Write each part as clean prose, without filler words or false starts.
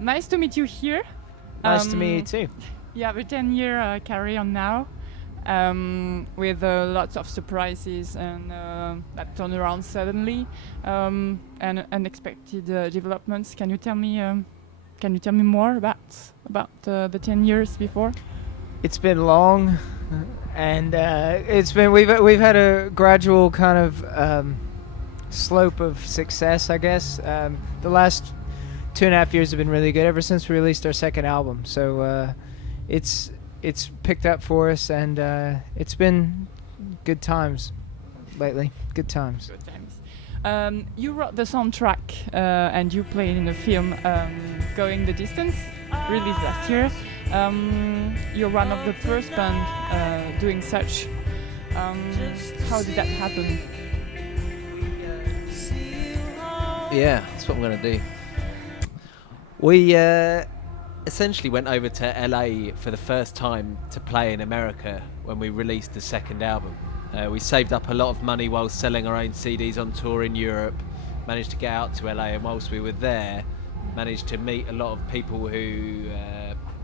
Nice to meet you here. Nice to meet you too. You have a 10-year carry on now, with lots of surprises and that turn around suddenly, and unexpected developments. Can you tell me more about the 10 years before? It's been long, and we've had a gradual kind of slope of success, I guess. The last 2.5 years have been really good ever since we released our second album. So it's picked up for us, and it's been good times lately. Good times. Good times. You wrote the soundtrack, and you played in the film Going the Distance, released last year. You're one of the first band doing such. How did that happen? Yeah, that's what I'm going to do. We essentially went over to LA for the first time to play in America when we released the second album. We saved up a lot of money while selling our own CDs on tour in Europe, managed to get out to LA, and whilst we were there, managed to meet a lot of people who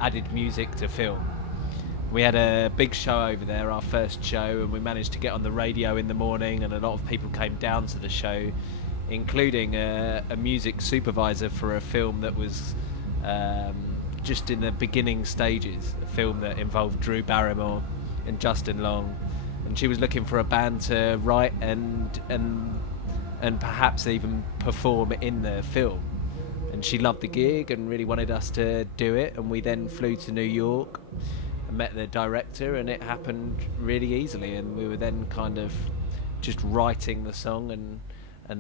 added music to film. We had a big show over there, our first show, and we managed to get on the radio in the morning, and a lot of people came down to the show, including a music supervisor for a film that was just in the beginning stages, a film that involved Drew Barrymore and Justin Long, and she was looking for a band to write and perhaps even perform in the film. And she loved the gig and really wanted us to do it, and we then flew to New York and met the director, and it happened really easily, and we were then kind of just writing the song and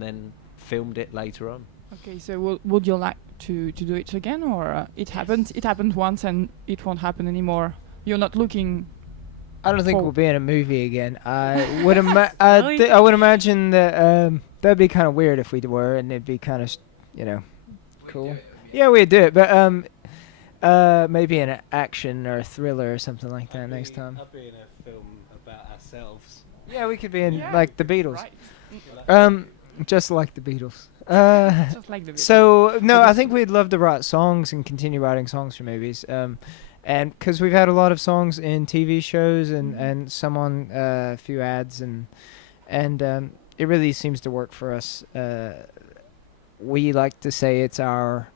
then filmed it later on. Okay, so would you like to do it again, or it happened once and it won't happen anymore? You're not looking. I don't think we'll be in a movie again. I would Really? I would imagine that that'd be kind of weird if we were, and it'd be kind of cool. Yeah, we'd do it, but maybe an action or a thriller or something like that next time. I'd be in a film about ourselves. Yeah, we could be in Yeah, like the Beatles. Right. Just like the Beatles. Just like the So no, I think we'd love to write songs and continue writing songs for movies. And because we've had a lot of songs in TV shows and some on a few ads, and it really seems to work for us. We like to say it's our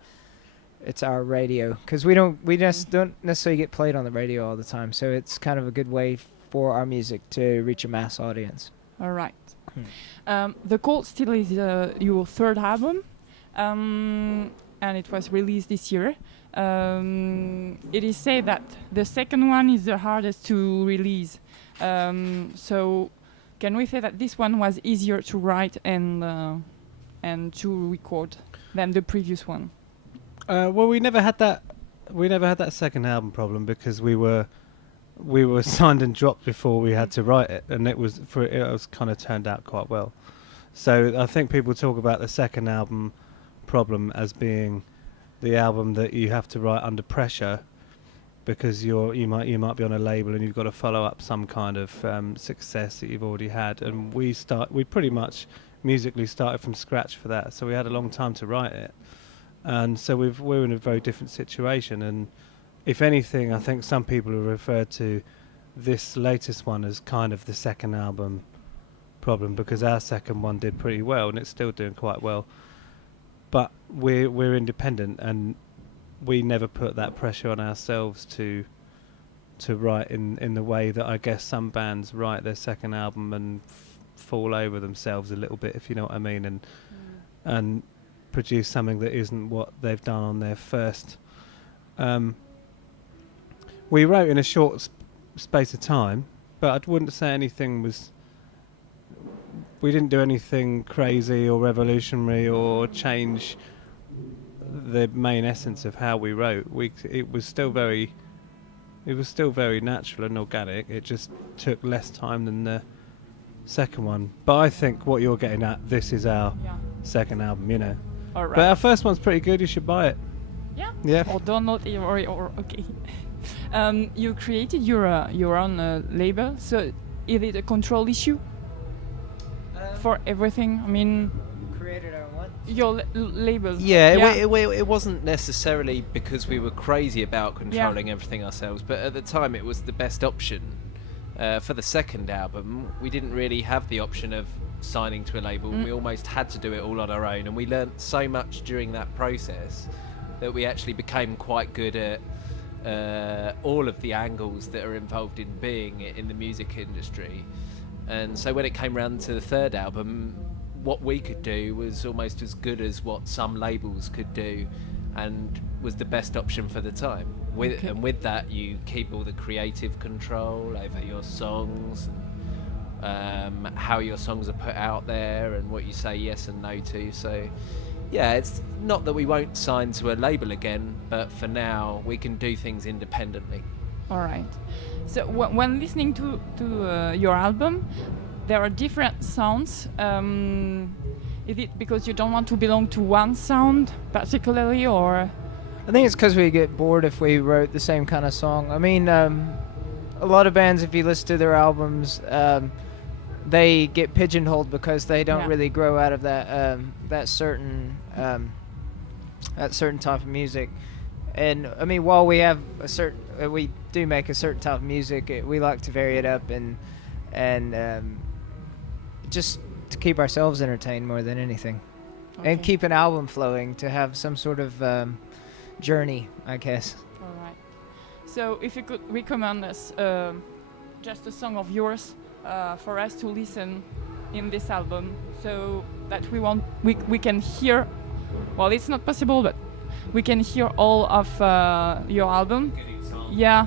radio, because we just don't necessarily get played on the radio all the time. So it's kind of a good way for our music to reach a mass audience. All right. The Cold Still is your third album, and it was released this year. It is said that the second one is the hardest to release. So can we say that this one was easier to write and to record than the previous one? Well, we never had that. We never had that second album problem because we were signed and dropped before we had to write it, and it was kind of turned out quite well. So I think people talk about the second album problem as being the album that you have to write under pressure, because you might be on a label and you've got to follow up some kind of success that you've already had. And we pretty much musically started from scratch for that, so we had a long time to write it, and so we're in a very different situation. And if anything, I think some people have referred to this latest one as kind of the second album problem, because our second one did pretty well and it's still doing quite well, but we're independent and we never put that pressure on ourselves to write in the way that I guess some bands write their second album and fall over themselves a little bit, if you know what I mean, and produce something that isn't what they've done on their first. We wrote in a short space of time, but I wouldn't say anything was. We didn't do anything crazy or revolutionary or change the main essence of how we wrote. It was still very natural and organic. It just took less time than the second one. But I think what you're getting at, this is our second album, you know. All right. But our first one's pretty good. You should buy it. Yeah. Yeah. Or download it, or okay. You created your own label, so is it a control issue for everything? I mean, Created our what? your label. Yeah, it wasn't necessarily because we were crazy about controlling everything ourselves, but at the time it was the best option. For the second album, we didn't really have the option of signing to a label. We almost had to do it all on our own, and we learnt so much during that process that we actually became quite good at all of the angles that are involved in being in the music industry. And so when it came round to the third album, what we could do was almost as good as what some labels could do, and was the best option for the time. And with that, you keep all the creative control over your songs, how your songs are put out there, and what you say yes and no to. So yeah, it's not that we won't sign to a label again, but for now we can do things independently. All right. So when listening to your album, there are different sounds. Is it because you don't want to belong to one sound particularly, or? I think it's because we get bored if we wrote the same kind of song. I mean, a lot of bands, if you listen to their albums, they get pigeonholed because they don't really grow out of that certain type of music. And I mean, while we have we do make a certain type of music, we like to vary it up and just to keep ourselves entertained more than anything, and keep an album flowing, to have some sort of journey, I guess. All right. So if you could recommend us just a song of yours for us to listen in this album, so that we can hear. Well, it's not possible, but we can hear all of your album. Yeah.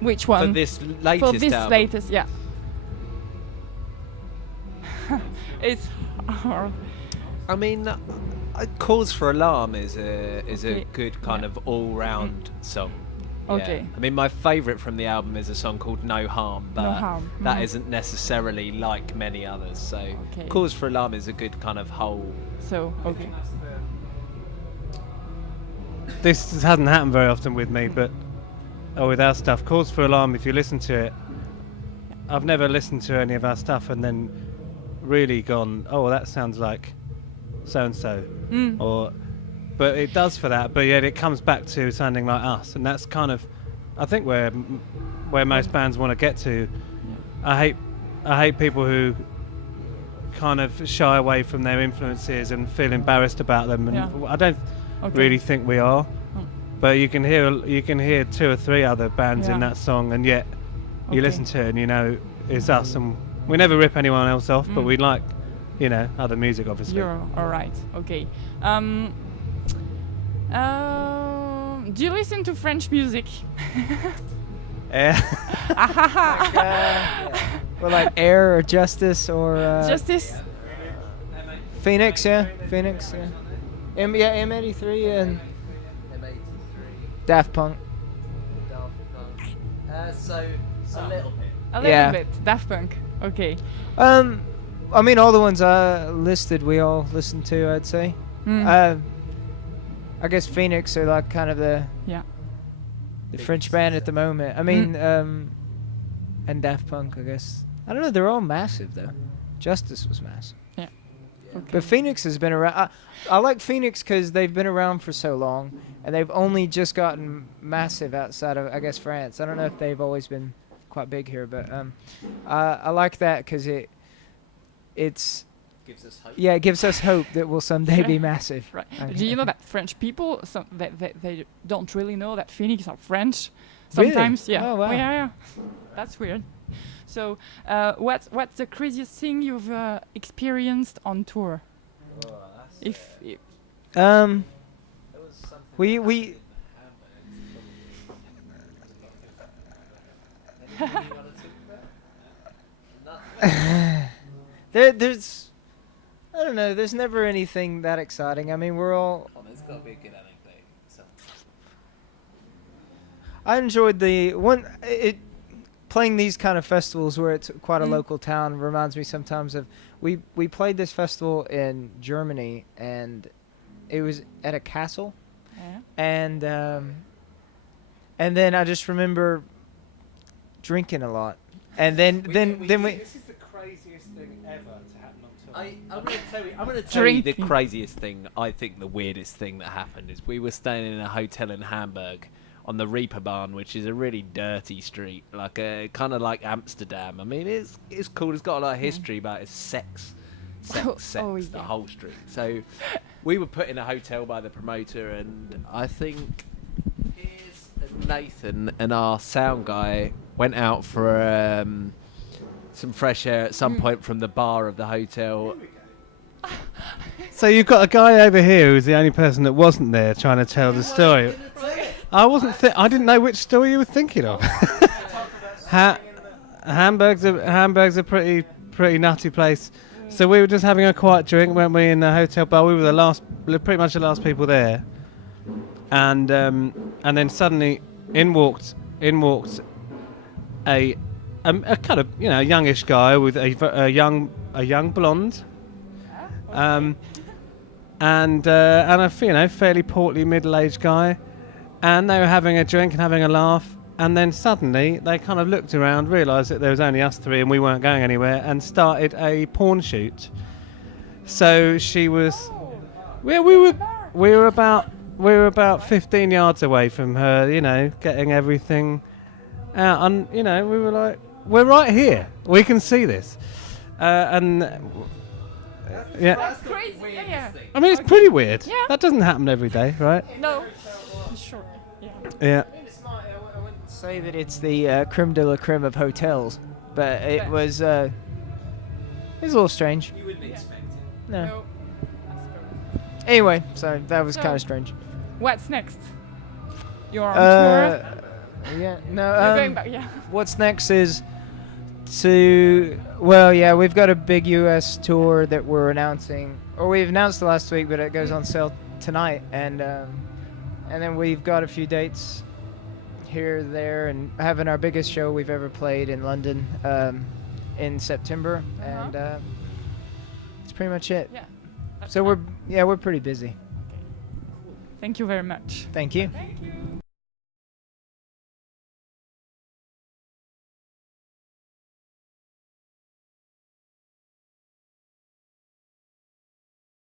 Which one? For this latest For this album. latest, yeah. It's hard. I mean, Cause for Alarm is a good kind of all-round song. Okay. Yeah. I mean, my favourite from the album is a song called No Harm, but No Harm. that isn't necessarily like many others. So Cause for Alarm is a good kind of whole. So, okay. This hasn't happened very often with me, but with our stuff, Cause for Alarm, if you listen to it, I've never listened to any of our stuff and then really gone, oh, that sounds like so-and-so. But it does for that, but yet it comes back to sounding like us, and that's kind of, I think, where most bands want to get to. I hate people who kind of shy away from their influences and feel embarrassed about them, and I don't really think we are. But you can hear two or three other bands in that song, and yet you listen to it and you know it's us, and we never rip anyone else off, but we like, other music, obviously. You're all right. Okay. Do you listen to French music? Well, like Air or Justice or Justice. Phoenix, Phoenix, M83 and Daft Punk. So a little bit. A little bit. Daft Punk. Okay. I mean, all the ones I listed, we all listen to, I'd say. I guess Phoenix are like kind of the French band at the moment. I mean, and Daft Punk, I guess. I don't know, they're all massive, though. Justice was massive. Yeah. Okay. But Phoenix has been around. I like Phoenix because they've been around for so long, and they've only just gotten massive outside of, I guess, France. I don't know if they've always been quite big here, but I like that because it's Gives us hope. it gives us hope that we'll someday be massive. Right. Do you know that French people, they don't really know that Phoenix are French? Sometimes, Really? yeah. Oh, wow. Yeah. That's weird. So, what's the craziest thing you've experienced on tour? If we there's I don't know. There's never anything that exciting. I mean, we're all. There's got to be a good anecdote. So. I enjoyed the one. Playing these kind of festivals where it's quite a local town reminds me sometimes of we played this festival in Germany, and it was at a castle, and then I just remember drinking a lot, and then we. This is the craziest thing ever to happen on I'm going to tell you the Drinking. craziest thing. I think the weirdest thing that happened is we were staying in a hotel in Hamburg on the Reeperbahn, which is a really dirty street, like kind of like Amsterdam. I mean, it's cool. It's got a lot of history, but it's sex, Oh, the yeah. whole street. So we were put in a hotel by the promoter, and I think Nathan and our sound guy went out for some fresh air at some point from the bar of the hotel. So you've got a guy over here who's the only person that wasn't there trying to tell the story. I wasn't. I didn't know which story you were thinking of. Hamburg's a pretty nutty place. So we were just having a quiet drink, weren't we, in the hotel bar? We were pretty much the last people there. And then suddenly in walked a kind of youngish guy with a young blonde, and a fairly portly middle-aged guy, and they were having a drink and having a laugh, and then suddenly they kind of looked around, realised that there was only us three and we weren't going anywhere, and started a porn shoot. So she was, we were about 15 yards away from her, getting everything out, and we were like, we're right here, we can see this, and yeah. That's crazy. Yeah. I mean, it's pretty weird. Yeah. That doesn't happen every day, right? No. Sure. Yeah. Yeah. I wouldn't say that it's the creme de la creme of hotels, but it was a little strange. You wouldn't expect it. No. No. Anyway, so that was So- kind of strange. What's next? You're on tour. Yeah. No. You're going back. Yeah. What's next is we've got a big US tour that we're announcing, or we've announced last week, but it goes on sale tonight, and then we've got a few dates here, there, and having our biggest show we've ever played in London in September, and that's pretty much it. Yeah. So we're pretty busy. Thank you very much. Thank you. Thank you.